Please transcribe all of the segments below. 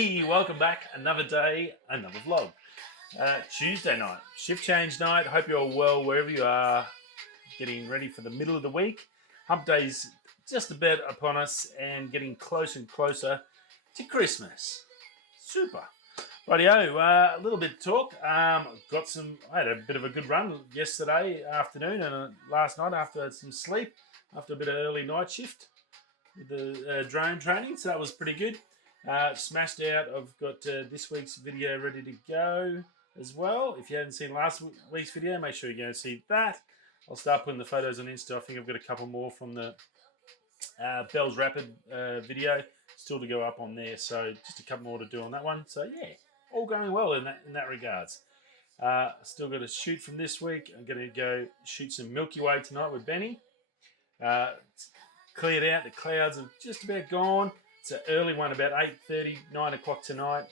Hey, welcome back. Another day, another vlog. Tuesday night, shift change night. Hope you're all well wherever you are, getting ready for the middle of the week. Hump day's just about upon us and getting closer and closer to Christmas. Super. Rightio, a little bit of talk. I had a bit of a good run yesterday afternoon and last night after some sleep, after a bit of early night shift with the drone training, so that was pretty good. Smashed out. I've got this week's video ready to go as well. If you haven't seen last week's video, make sure you go and see that. I'll start putting the photos on Insta. I think I've got a couple more from the Bell's Rapid video still to go up on there. So just a couple more to do on that one. So yeah, all going well in that regards. Still got a shoot from this week. I'm going to go shoot some Milky Way tonight with Benny. It's cleared out. The clouds have just about gone. It's an early one, about 8:30, 9 o'clock tonight.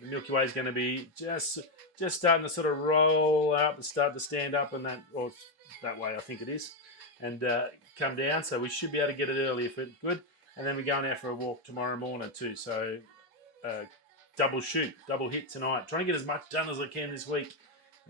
The Milky Way is going to be just starting to sort of roll up and start to stand up and that way I think it is, and come down. So we should be able to get it early if it's good. And then we're going out for a walk tomorrow morning too. So double hit tonight. Trying to get as much done as I can this week.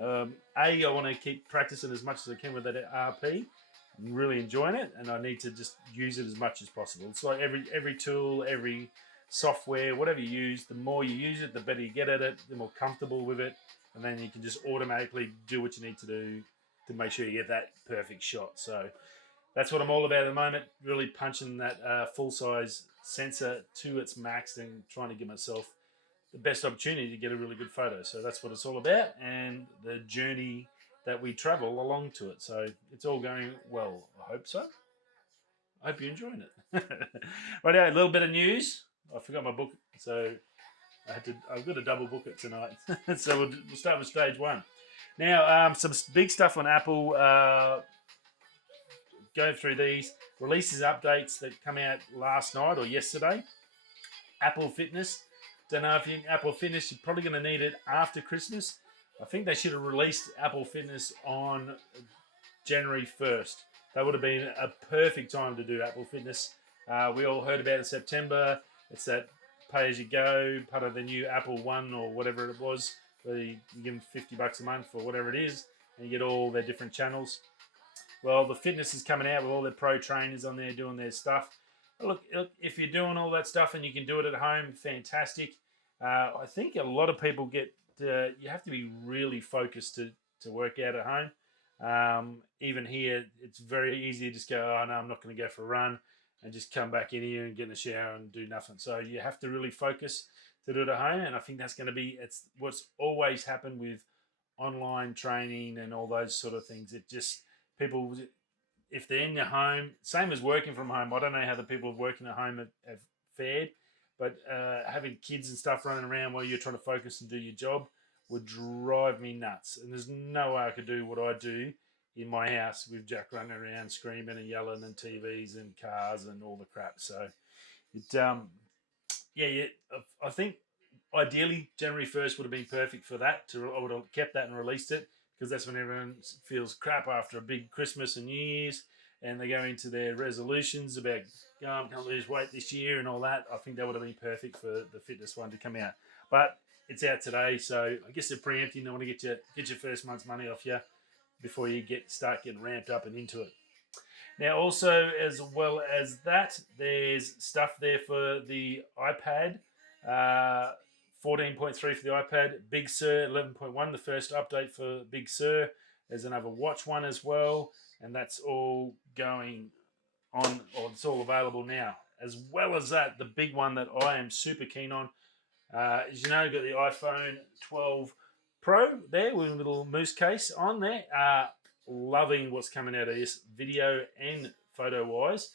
I want to keep practicing as much as I can with that RP. I'm really enjoying it, and I need to just use it as much as possible. It's like every tool, every software, whatever you use, the more you use it, the better you get at it, the more comfortable with it, and then you can just automatically do what you need to do to make sure you get that perfect shot. So that's what I'm all about at the moment, really punching that full-size sensor to its max and trying to give myself the best opportunity to get a really good photo. So that's what it's all about, and the journey that we travel along to it. So it's all going well. I hope so. I hope you're enjoying it. Right now, a little bit of news. I forgot my book, so I've got to double book it tonight. So we'll start with stage one. Now, some big stuff on Apple. Go through these releases, updates that come out last night or yesterday. Apple Fitness. Don't know if Apple Fitness, you're probably going to need it after Christmas. I think they should have released Apple Fitness on January 1st. That would have been a perfect time to do Apple Fitness. We all heard about it in September. It's that pay-as-you-go, part of the new Apple One or whatever it was, where you give them $50 a month or whatever it is, and you get all their different channels. Well, the fitness is coming out with all their pro trainers on there doing their stuff. Look, if you're doing all that stuff and you can do it at home, fantastic. I think a lot of people you have to be really focused to work out at home. Even here, it's very easy to just go, oh no, I'm not going to go for a run, and just come back in here and get in the shower and do nothing. So you have to really focus to do it at home, and I think that's going to be, it's what's always happened with online training and all those sort of things. It just, people, if they're in your home, same as working from home. I don't know how the people working at home have fared, but having kids and stuff running around while you're trying to focus and do your job would drive me nuts. And there's no way I could do what I do in my house with Jack running around screaming and yelling and TVs and cars and all the crap. So I think ideally January 1st would have been perfect for that. I would have kept that and released it, because that's when everyone feels crap after a big Christmas and New Year's, and they go into their resolutions about, I'm going to lose weight this year and all that. I think that would have been perfect for the fitness one to come out. But it's out today, so I guess they're preempting. They want to get your first month's money off you before you start getting ramped up and into it. Now, also, as well as that, there's stuff there for the iPad. 14.3 for the iPad. Big Sur 11.1, the first update for Big Sur. There's another watch one as well, and that's all going on, or it's all available now. As well as that, the big one that I am super keen on, as you know, got the iPhone 12 Pro there with a little moose case on there. Loving what's coming out of this video and photo-wise.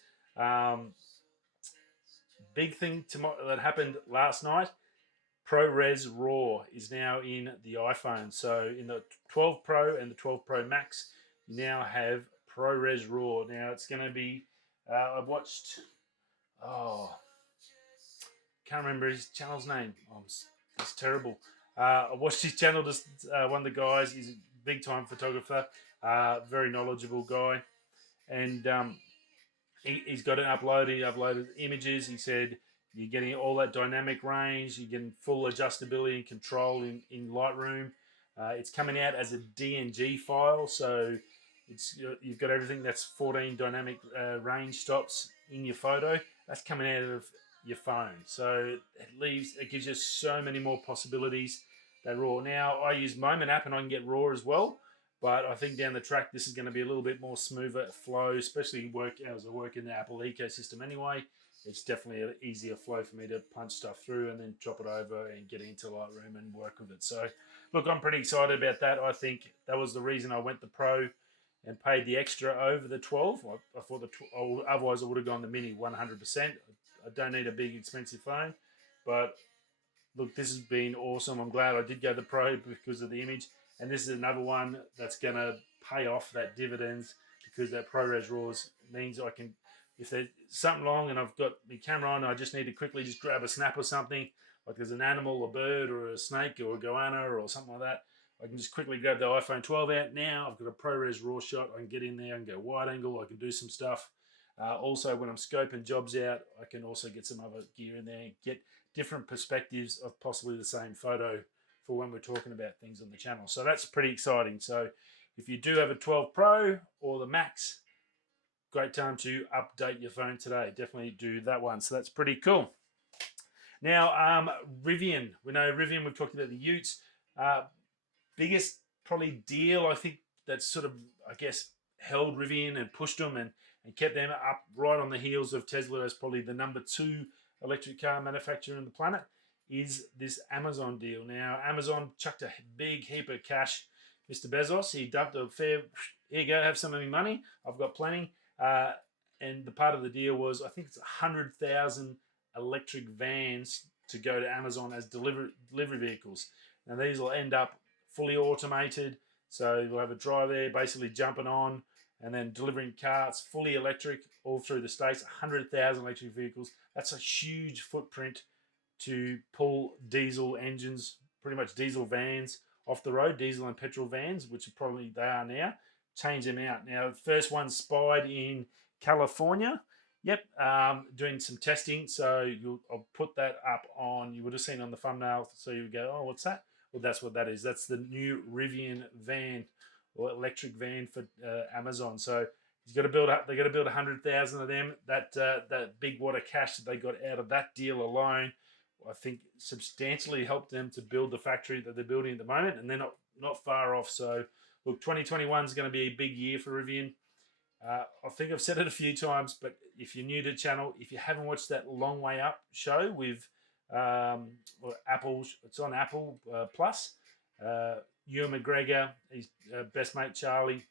Big thing that happened last night, ProRes RAW is now in the iPhone. So in the 12 Pro and the 12 Pro Max, you now have ProRes RAW. Now it's going to be, I've watched, can't remember his channel's name. It's terrible. I watched his channel, just one of the guys, he's a big time photographer, very knowledgeable guy. And he's got it uploaded. He uploaded images. He said You're getting all that dynamic range. You're getting full adjustability and control in Lightroom. It's coming out as a DNG file, so you've got everything that's 14 dynamic range stops in your photo. That's coming out of your phone, so it gives you so many more possibilities. They're raw. Now I use Moment app and I can get raw as well, but I think down the track this is going to be a little bit more smoother flow, especially as I work in the Apple ecosystem anyway. It's definitely an easier flow for me to punch stuff through and then drop it over and get into Lightroom and work with it. So, look, I'm pretty excited about that. I think that was the reason I went the Pro and paid the extra over the 12. I thought otherwise I would have gone the Mini 100%. I don't need a big expensive phone, but look, this has been awesome. I'm glad I did go the Pro because of the image, and this is another one that's going to pay off that dividends because that ProRes RAWs means I can, if there's something wrong and I've got my camera on, I just need to quickly just grab a snap or something, like there's an animal, a bird or a snake or a goanna or something like that. I can just quickly grab the iPhone 12 out now. I've got a ProRes RAW shot. I can get in there and go wide angle. I can do some stuff. Also, when I'm scoping jobs out, I can also get some other gear in there and get different perspectives of possibly the same photo for when we're talking about things on the channel. So that's pretty exciting. So if you do have a 12 Pro or the Max, great time to update your phone today. Definitely do that one. So that's pretty cool. Now, Rivian. We know Rivian, we've talked about the Utes. Biggest probably deal, I think, that's sort of, I guess, held Rivian and pushed them and kept them up right on the heels of Tesla as probably the number 2 electric car manufacturer on the planet, is this Amazon deal. Now, Amazon chucked a big heap of cash. Mr. Bezos, he dumped a fair, here you go, have some of my money. I've got plenty. And the part of the deal was, I think it's 100,000 electric vans to go to Amazon as delivery vehicles. Now, these will end up fully automated. So you'll have a driver there basically jumping on and then delivering carts, fully electric, all through the States, 100,000 electric vehicles. That's a huge footprint to pull diesel engines, pretty much diesel vans off the road, diesel and petrol vans, which they are now, change them out. Now, the first one spied in California. Yep, doing some testing. So I'll put that up on, you would have seen on the thumbnail. So you would go, oh, what's that? Well, that's what that is. That's the new Rivian van or electric van for Amazon. So he's got to build up. They got to build 100,000 of them. That big wad of cash that they got out of that deal alone, I think, substantially helped them to build the factory that they're building at the moment, and they're not far off. So look, 2021 is going to be a big year for Rivian. I think I've said it a few times, but if you're new to the channel, if you haven't watched that Long Way Up show with Apple, it's on Apple Plus. Ewan McGregor, his best mate Charlie,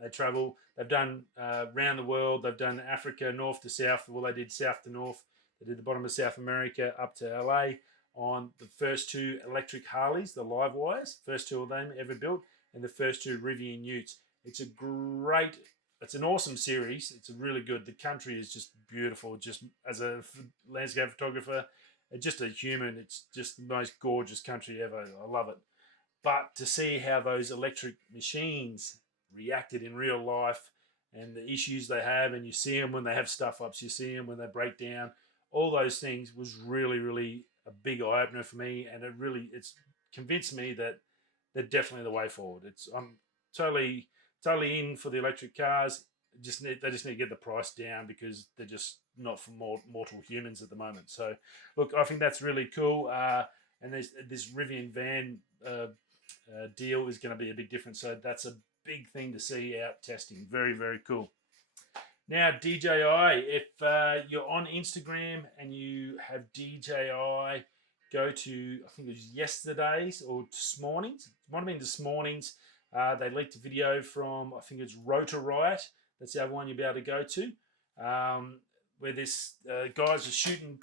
they travel. They've done around the world. They've done Africa, north to south. Well, they did south to north. They did the bottom of South America up to LA on the first 2 electric Harleys, the live wires, first 2 of them ever built, and the first 2 Rivian Utes. It's an awesome series. It's really good. The country is just beautiful. Just as a landscape photographer, just a human, it's just the most gorgeous country ever. I love it. But to see how those electric machines reacted in real life and the issues they have, and you see them when they have stuff-ups, you see them when they break down, all those things was really, really a big eye-opener for me, and it's convinced me that they're definitely the way forward. I'm totally in for the electric cars. They just need to get the price down because they're just not for mortal humans at the moment. So, look, I think that's really cool. And this Rivian van deal is going to be a big difference. So that's a big thing to see out testing. Very, very cool. Now, DJI, if you're on Instagram and you have DJI, go to, I think it was yesterday's or this morning's. It might have been this morning's. They leaked a video from, I think it's Rotor Riot. That's the other one you'll be able to go to. Where this guys are shooting.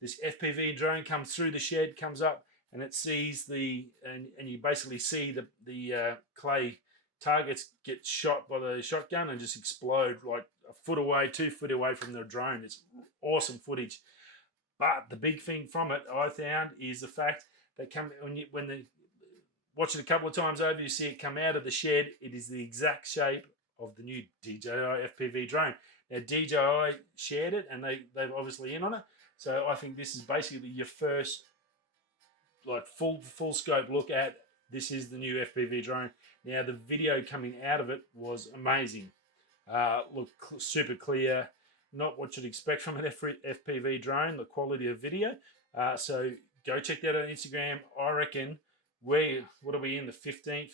This FPV drone comes through the shed, comes up, and it sees and you basically see the clay targets get shot by the shotgun and just explode like a foot away, 2 foot away from the drone. It's awesome footage. But the big thing from it, I found, is the fact that when they watch it a couple of times over, you see it come out of the shed. It is the exact shape of the new DJI FPV drone. Now, DJI shared it, and they're obviously in on it. So I think this is basically your first like full scope look at this is the new FPV drone. Now the video coming out of it was amazing. Looked super clear, not what you'd expect from an FPV drone. The quality of video. So go check that out on Instagram. I reckon what are we in the 15th?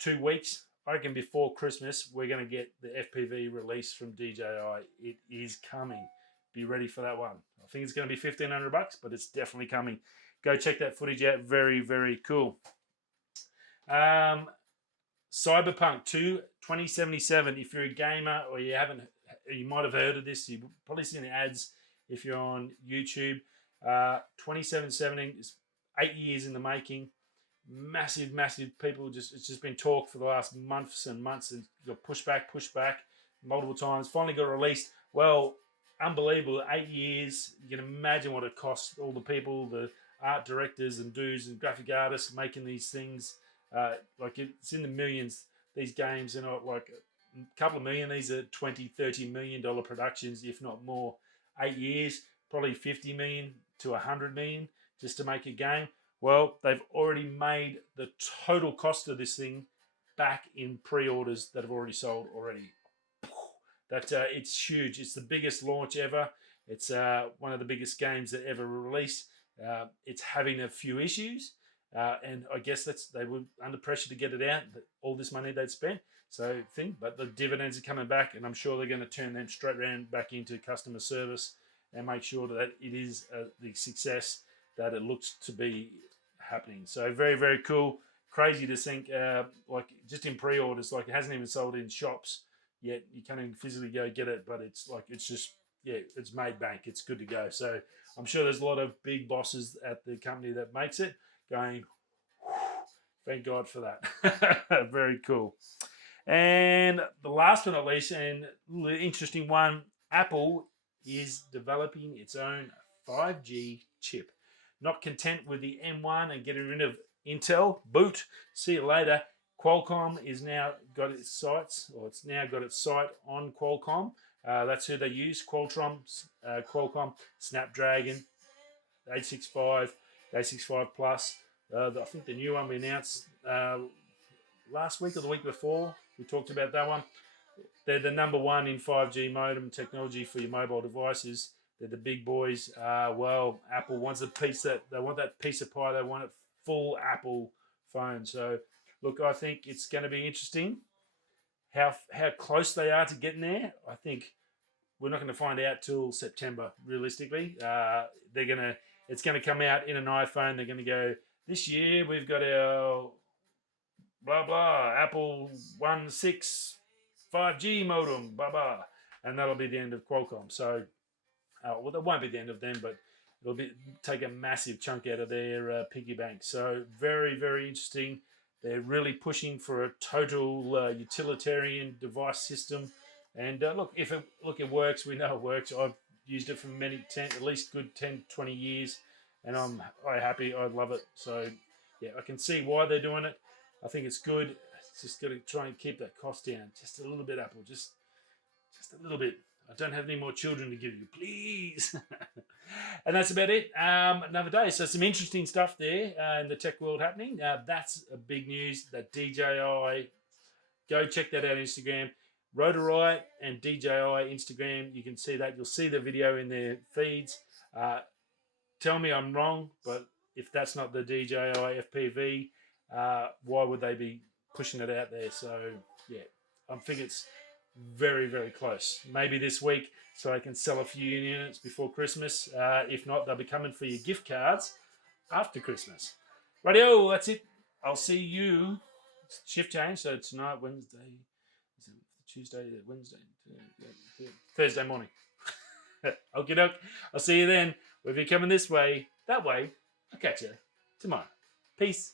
2 weeks. I reckon before Christmas we're going to get the FPV release from DJI. It is coming. Be ready for that one. I think it's going to be $1,500, but it's definitely coming. Go check that footage out. Very, very cool. Cyberpunk 2 2077. If you're a gamer or you might have heard of this. You've probably seen the ads if you're on YouTube. 2077 is 8 years in the making. Massive people. It's just been talk for the last months and months, and got pushed back multiple times. Finally got released. Well, unbelievable. 8 years. You can imagine what it costs all the people, the art directors and dudes and graphic artists making these things. Like it's in the millions. These games are not like a couple of million. These are $20-30 million productions, if not more. 8 years, probably 50 million to 100 million just to make a game. Well, they've already made the total cost of this thing back in pre-orders that have already sold already. It's huge. It's the biggest launch ever. It's one of the biggest games that ever released. It's having a few issues, and I guess they were under pressure to get it out. All this money they'd spent, but the dividends are coming back, and I'm sure they're going to turn them straight around back into customer service and make sure that it is the success that it looks to be happening. So very, very cool. Crazy to think, like just in pre-orders, like it hasn't even sold in shops yet. You can't even physically go get it, but it's made bank. It's good to go. So I'm sure there's a lot of big bosses at the company that makes it going, thank God for that. Very cool. And the last but not least, and the interesting one, Apple is developing its own 5G chip. Not content with the M1 and getting rid of Intel, boot, see you later. Qualcomm is now got its sights, or it's now got its sight on Qualcomm. That's who they use, Qualcomm, Snapdragon, 865, 865 Plus. I think the new one we announced last week or the week before, we talked about that one. They're the number one in 5G modem technology for your mobile devices. They're the big boys. Well, Apple wants they want that piece of pie. They want it full Apple phone. So, look, I think it's going to be interesting how close they are to getting there. I think we're not going to find out till September, realistically. It's going to come out in an iPhone. They're going to go, this year we've got our blah blah Apple 1.6 5G modem, blah blah, and that'll be the end of Qualcomm. So, well, that won't be the end of them, but it'll take a massive chunk out of their piggy bank. So very, very interesting. They're really pushing for a total utilitarian device system. And it works. We know it works. I've used it for at least good 10, 20 years, and I'm happy. I love it. So yeah, I can see why they're doing it. I think it's good. It's just got to try and keep that cost down just a little bit, Apple. Just a little bit. I don't have any more children to give you, please. And that's about it. Another day. So some interesting stuff there in the tech world happening. That's a big news. That DJI. Go check that out on Instagram. Rotorite and DJI Instagram. You can see that. You'll see the video in their feeds. Tell me I'm wrong, but if that's not the DJI FPV, why would they be pushing it out there? So yeah, I think it's very, very close. Maybe this week, so I can sell a few units before Christmas. If not, they'll be coming for your gift cards after Christmas. Radio, that's it. I'll see you. Shift change, so tonight, Wednesday, is it Tuesday, Wednesday, Thursday morning. Okie doke. I'll see you then. If you're coming this way, that way, I'll catch you tomorrow. Peace.